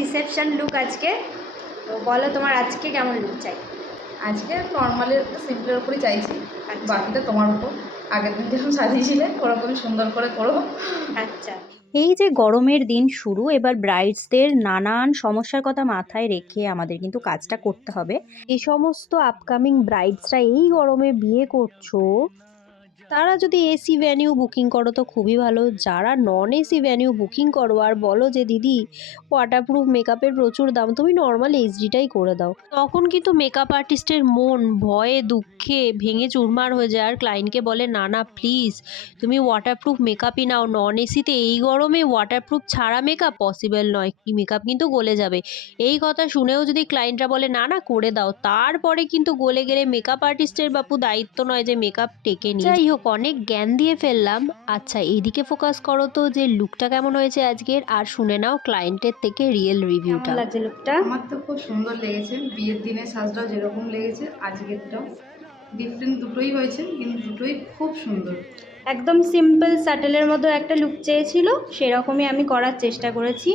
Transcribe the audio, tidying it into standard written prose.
Reception look আজকে। তো বলো তোমার আজকে কেমন লুক চাই? আজকে নর্মালি একটা সিম্পলের উপরই চাইছি, আচ্ছা। বাকিটা তোমার উপর। আগের দিন যেরকম সাজিয়েছিলে ওরকমই সুন্দর করে করো। আচ্ছা, এই যে গরমের দিন শুরু, এবার ব্রাইডসদের নানান সমস্যার কথা মাথায় রেখে আমাদের কিন্তু কাজটা করতে হবে। এই সমস্ত আপকামিং ব্রাইডসরা এই গরমে বিয়ে করছো, তারা যদি এসি ভেন্যু বুকিং করো তো খুবই ভালো। যারা নন এসি ভেন্যু বুকিং করো আর বলো যে দিদি ওয়াটারপ্রুফ মেকআপের প্রচুর দাম, তুমি নর্মাল এইচডিটাই করে দাও, তখন কিন্তু মেকআপ আর্টিস্টের মন ভয়ে দুঃখে ভেঙে চুরমার হয়ে যায় আর ক্লায়েন্টকে বলে না না প্লিজ তুমি ওয়াটারপ্রুফ মেকআপই নাও। নন এসিতে এই গরমে ওয়াটারপ্রুফ ছাড়া মেকআপ পসিবল নয়, কি মেকআপ কিন্তু গলে যাবে। এই কথা শুনেও যদি ক্লায়েন্টরা বলে না না করে দাও, তারপরে কিন্তু গলে গেলে মেকআপ আর্টিস্টের বাপু দায়িত্ব নয় যে মেকআপ টেকে নিয়ে। যাই হোক, অনেক জ্ঞান দিয়ে ফেললাম। আচ্ছা এইদিকে ফোকাস করো তো যে লুকটা কেমন হয়েছে আজকের, আর শুনে নাও ক্লায়েন্টের থেকে রিয়েল কেমন রিভিউটা। লাগছে লুকটা? আমার তো খুব সুন্দর লেগেছে, বিয়ের দিনে সাজটাও যেরকম লেগেছে আজকেরটাও ডিফারেন্ট দুটোই হয়েছে, কিন্তু দুটোই খুব সুন্দর। একদম সিম্পল স্যাটেলের মতো একটা লুক চেয়েছিল, সেরকমই আমি করার চেষ্টা করেছি।